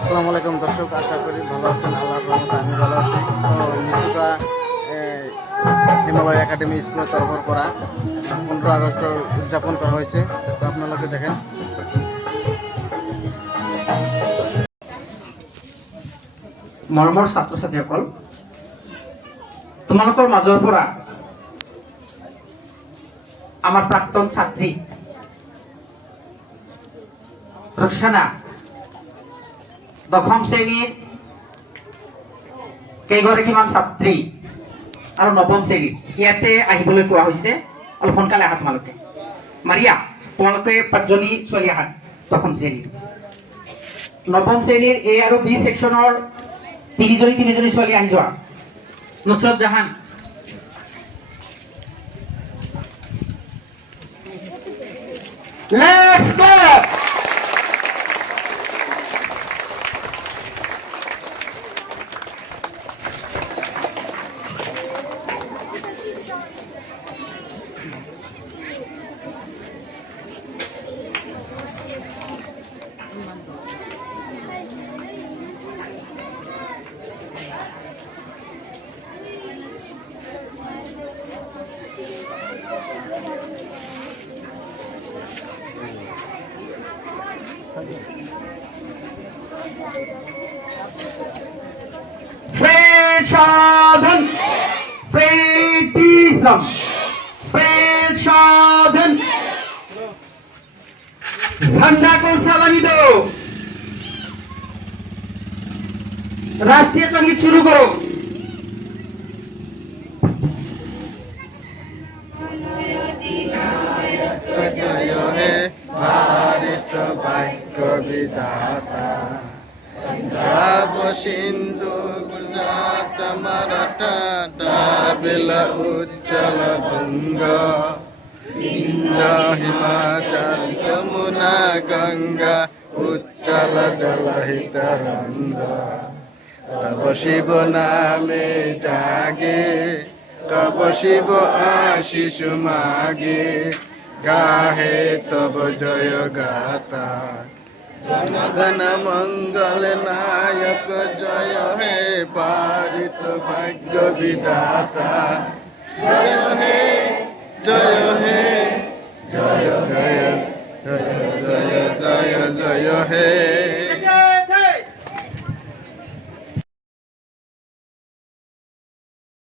আসসালামু আলাইকুম দর্শক, আশা করি ভালো আছেন। আল্লাহর রহমতে আমি ভালো আছি। তো নিশুকা হিমালয় একাডেমি স্কুলের তরফ করা 15 আগস্ট উদযাপন করা হয়েছে। তো আপনারা দেখেন। মৰমৰ ছাত্ৰ ছাত্ৰীসকল, তোমালোকৰ মাজৰ পৰা আমাৰ প্ৰাক্তন ছাত্ৰী ৰুকসানা দশম শ্ৰেণীৰ কেইগৰাকীমান ছাত্ৰী আৰু নৱম শ্ৰেণীৰ ইয়াতে আহিবলৈ কোৱা হৈছে। অলপ সোনকালে আহা তোমালোকে। মাৰিয়া, তোমালোকে 5জনী ছোৱালী আহা দশম শ্ৰেণীৰ। নৱম শ্ৰেণীৰ এ আৰু বি ছেকশ্যনৰ তিনিজনী ছোৱালী আহি যোৱা। Nusrat Jahan, let's go. Friedenschaden, Friedism, Friedenschaden। झंडा को सलामी दो। राष्ट्रीय संगीत शुरू करो। জয় হে ভারত ভাগ্য বিধাতা, যাব সিন্ধু গুজরাট মারাঠা, ডাবিলা উজ্জ্বল বঙ্গ, ইন্দ্র হিমাচল যমুনা গঙ্গা, উচ্চল জলহিত রঙ্গ। তব শিব নামে জাগে, তব শিব আশিস মাগে, গাহে তব জয় গাতা। জনগণ মঙ্গল নায়ক জয় হে ভারত ভাগ্য বিধাতা, জয়